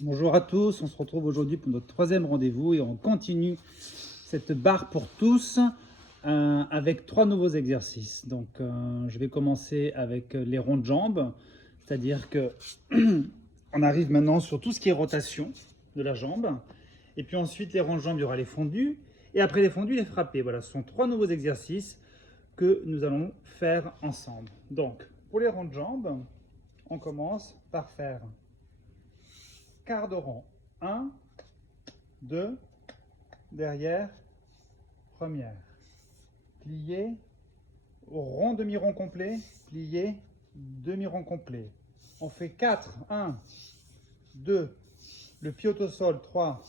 Bonjour à tous, on se retrouve aujourd'hui pour notre troisième rendez-vous et on continue cette barre pour tous avec trois nouveaux exercices. Donc je vais commencer avec les ronds de jambes, c'est-à-dire que on arrive maintenant sur tout ce qui est rotation de la jambe. Et puis ensuite les ronds de jambes, il y aura les fondus et après les fondus, les frappés. Voilà, ce sont trois nouveaux exercices que nous allons faire ensemble. Donc pour les ronds de jambes, on commence par faire quart de rond. 1, 2, derrière, première. Plié, rond, demi-rond complet, plié, demi-rond complet. On fait 4, 1, 2, le pied au sol, 3,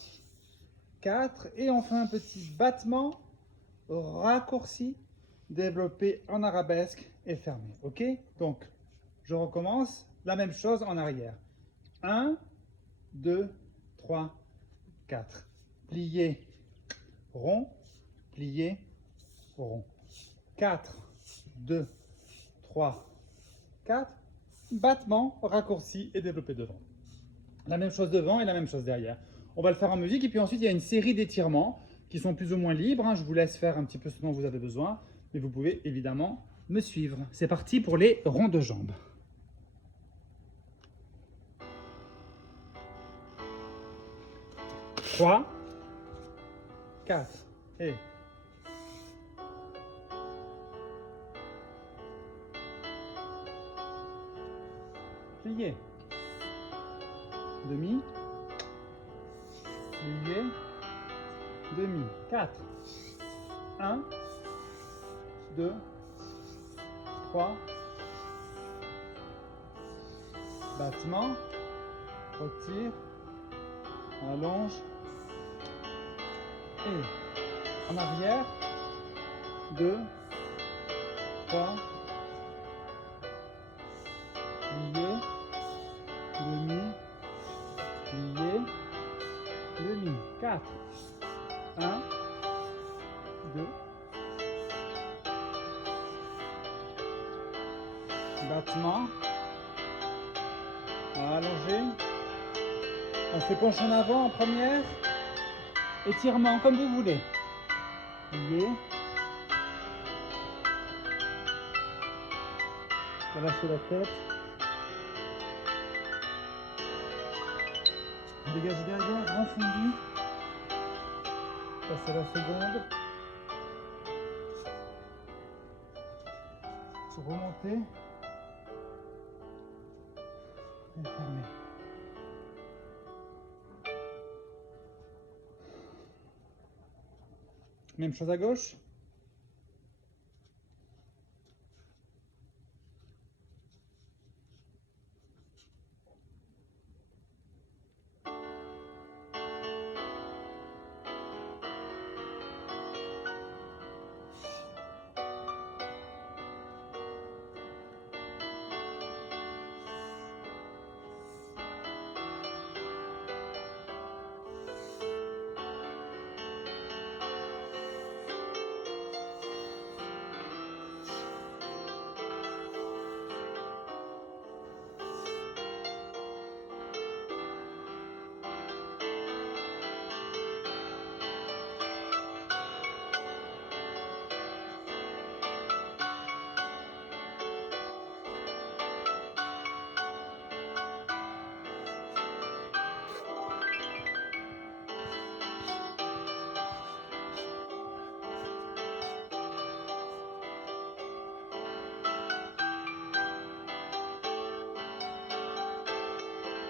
4, et on fait un petit battement raccourci, développé en arabesque et fermé. Ok? Donc, je recommence, la même chose en arrière. 1, 2, 3, 4. Plié, rond, plié, rond. 4, 2, 3, 4. Battement, raccourci et développé devant. La même chose devant et la même chose derrière. On va le faire en musique et puis ensuite il y a une série d'étirements qui sont plus ou moins libres. Je vous laisse faire un petit peu ce dont vous avez besoin, mais vous pouvez évidemment me suivre. C'est parti pour les ronds de jambes. 3, 4 et plié, demi, plié, demi, 4, 1, 2, 3, battement, retire, allonge et en arrière, 2, 3, plié, demi, plié, demi, 4, 1, 2, battement, allongé, on fait penche en avant en première, étirement comme vous voulez, plié, relâchez la tête, dégagez derrière, grand fondu, passez à la seconde, remontez et fermez. Même chose à gauche.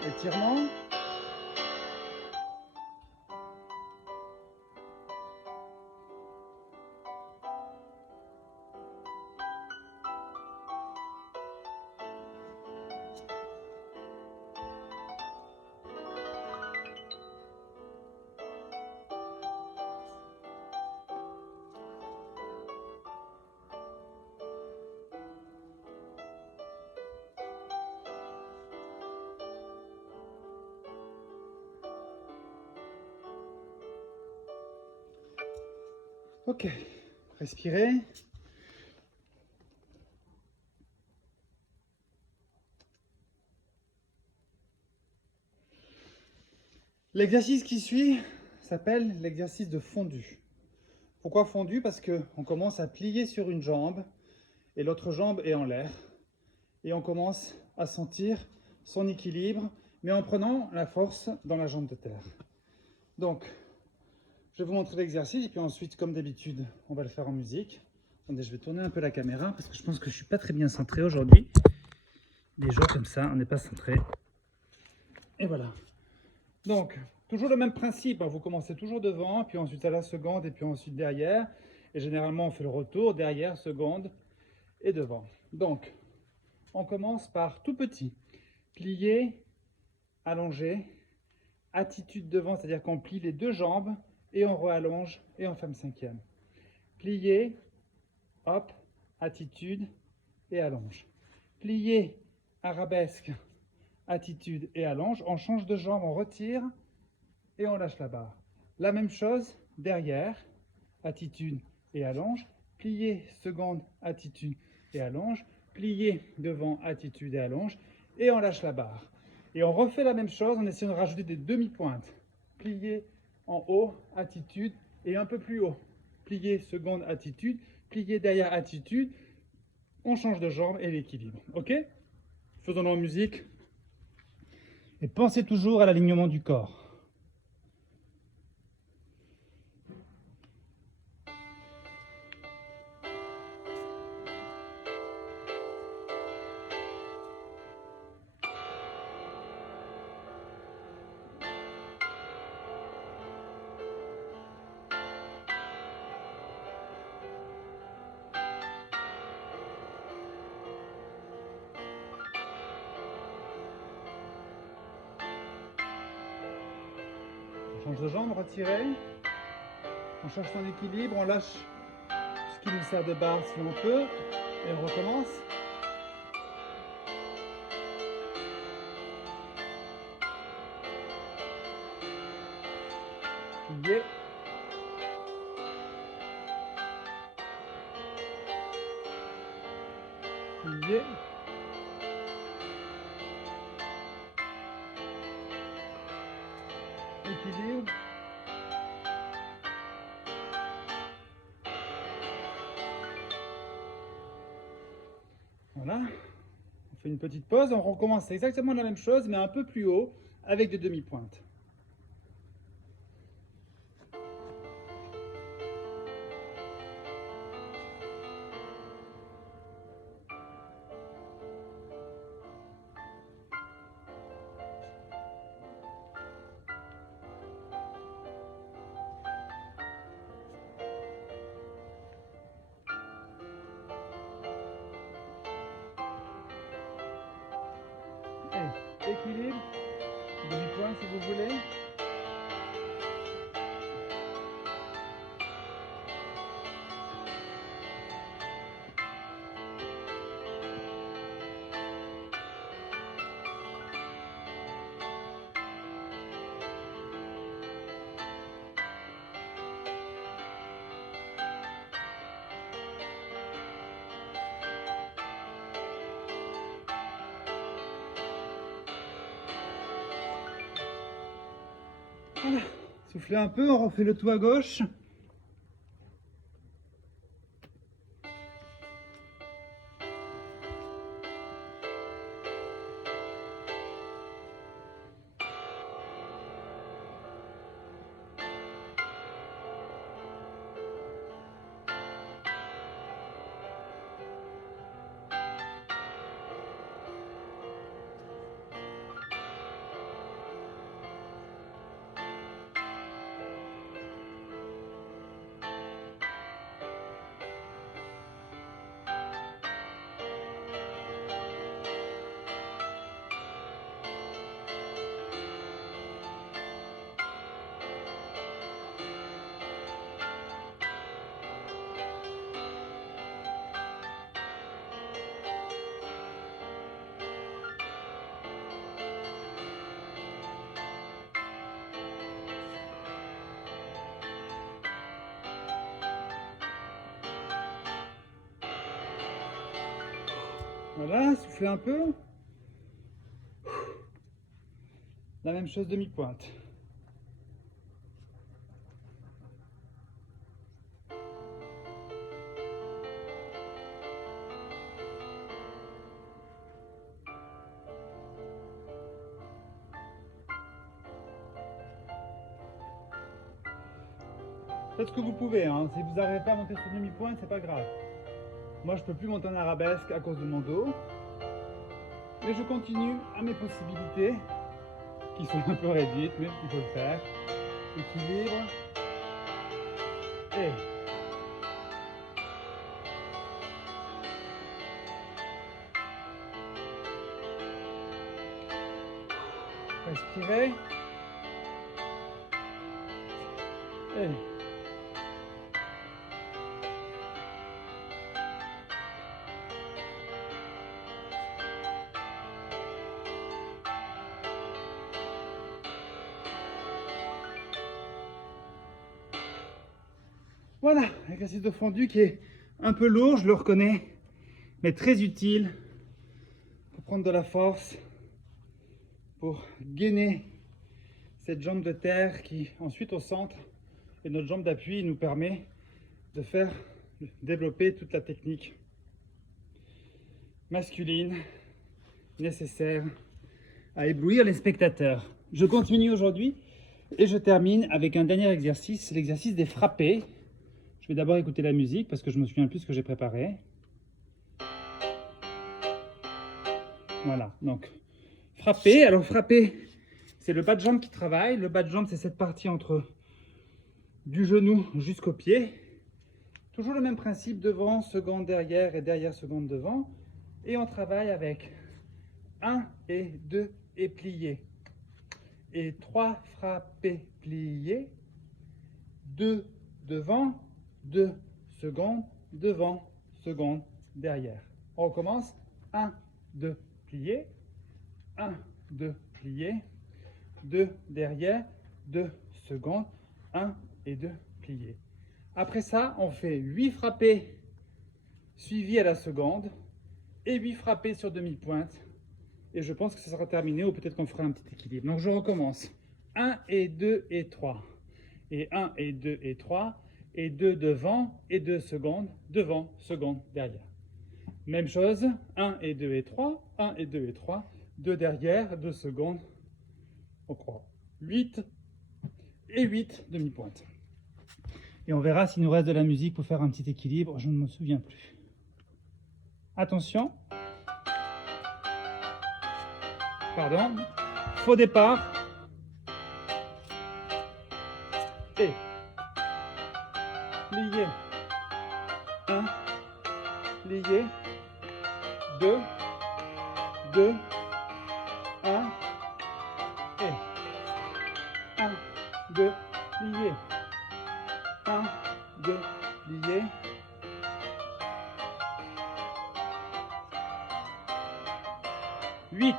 Étirement. Ok, respirez. L'exercice qui suit s'appelle l'exercice de fondu. Pourquoi fondu? Parce qu'on commence à plier sur une jambe et l'autre jambe est en l'air. Et on commence à sentir son équilibre, mais en prenant la force dans la jambe de terre. Donc, je vais vous montrer l'exercice et puis ensuite, comme d'habitude, on va le faire en musique. Attendez, je vais tourner un peu la caméra parce que je pense que je ne suis pas très bien centré aujourd'hui. Des jours comme ça, on n'est pas centré. Et voilà. Donc, toujours le même principe, hein. Vous commencez toujours devant, puis ensuite à la seconde, et puis ensuite derrière. Et généralement, on fait le retour, derrière, seconde et devant. Donc, on commence par tout petit. Plié, allongé, attitude devant, c'est-à-dire qu'on plie les deux jambes, et on réallonge, et on ferme cinquième. Plié, hop, attitude, et allonge. Plié, arabesque, attitude et allonge. On change de jambe, on retire, et on lâche la barre. La même chose derrière, attitude et allonge, plié, seconde, attitude et allonge, plié, devant, attitude et allonge, et on lâche la barre. Et on refait la même chose en essayant de rajouter des demi-pointes. Plié en haut, attitude, et un peu plus haut. Plié, seconde, attitude, plié derrière, attitude, on change de jambe et l'équilibre. Ok? Faisons-le en musique. Et pensez toujours à l'alignement du corps. On change de jambe, retirez. On cherche son équilibre, on lâche ce qui nous sert de barre si on peut. Et on recommence. Plié. Plié. Équilibre. Voilà. On fait une petite pause, on recommence exactement la même chose, mais un peu plus haut, avec des demi-pointes. Et équilibre, demi-point si vous voulez. Voilà. Soufflez un peu, on refait le tout à gauche. Voilà, soufflez un peu. La même chose demi-pointe. Faites ce que vous pouvez, hein. Si vous n'arrivez pas à monter sur demi-pointe, c'est pas grave. Moi, je peux plus monter en arabesque à cause de mon dos. Mais je continue à mes possibilités, qui sont un peu réduites, mais il faut le faire. Équilibre. Et respirez. Et voilà, exercice de fondu qui est un peu lourd, je le reconnais, mais très utile pour prendre de la force, pour gainer cette jambe de terre qui ensuite au centre et notre jambe d'appui nous permet de développer toute la technique masculine nécessaire à éblouir les spectateurs. Je continue aujourd'hui et je termine avec un dernier exercice, c'est l'exercice des frappés. Je vais d'abord écouter la musique parce que je me souviens plus ce que j'ai préparé. Voilà, donc frapper. Alors frapper, c'est le bas de jambe qui travaille. Le bas de jambe, c'est cette partie entre du genou jusqu'au pied. Toujours le même principe, devant, seconde, derrière et derrière, seconde, devant. Et on travaille avec 1 et 2 et plié. Et 3 frappés, pliés. 2 devant, 2 secondes, devant, seconde, derrière. On recommence. 1, 2, plié. 1, 2, plié. 2 derrière, 2 secondes, 1 et 2 pliés. Après ça, on fait 8 frappés suivis à la seconde et 8 frappés sur demi-pointe. Et je pense que ça sera terminé ou peut-être qu'on fera un petit équilibre. Donc je recommence. 1 et 2 et 3. Et 1 et 2 et 3. Et 2 devant et 2 secondes, devant, seconde, derrière. Même chose, 1 et 2 et 3, 1 et 2 et 3, 2 derrière, 2 secondes, on croit 8 et 8 demi-pointe. Et on verra s'il nous reste de la musique pour faire un petit équilibre, je ne m'en souviens plus. Attention. Pardon. Faux départ. Et plié. 1, plié. 2, 2, 1, et 1, 2, plié. 1, 2, plié. 8.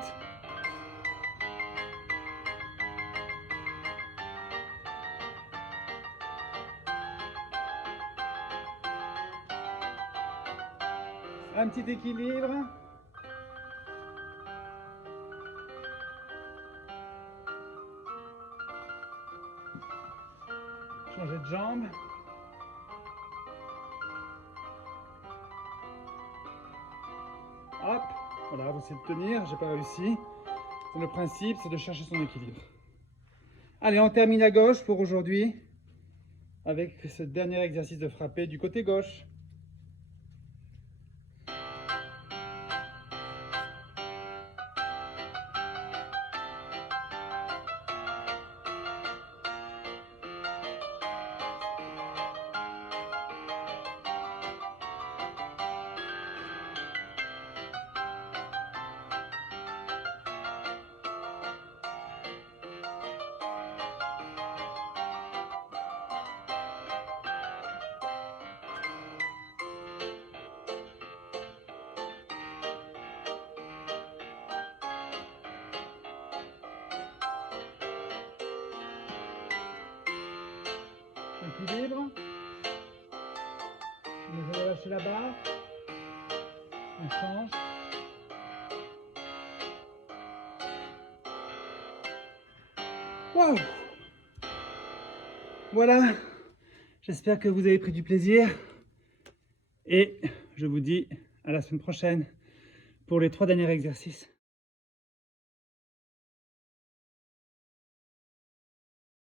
Un petit équilibre. Changer de jambe. Hop, voilà, vous essayez de tenir, j'ai pas réussi. Le principe, c'est de chercher son équilibre. Allez, on termine à gauche pour aujourd'hui avec ce dernier exercice de frappé du côté gauche. Équilibre. On va lâcher la barre. On change. Wow. Voilà. J'espère que vous avez pris du plaisir. Et je vous dis à la semaine prochaine pour les 3 derniers exercices.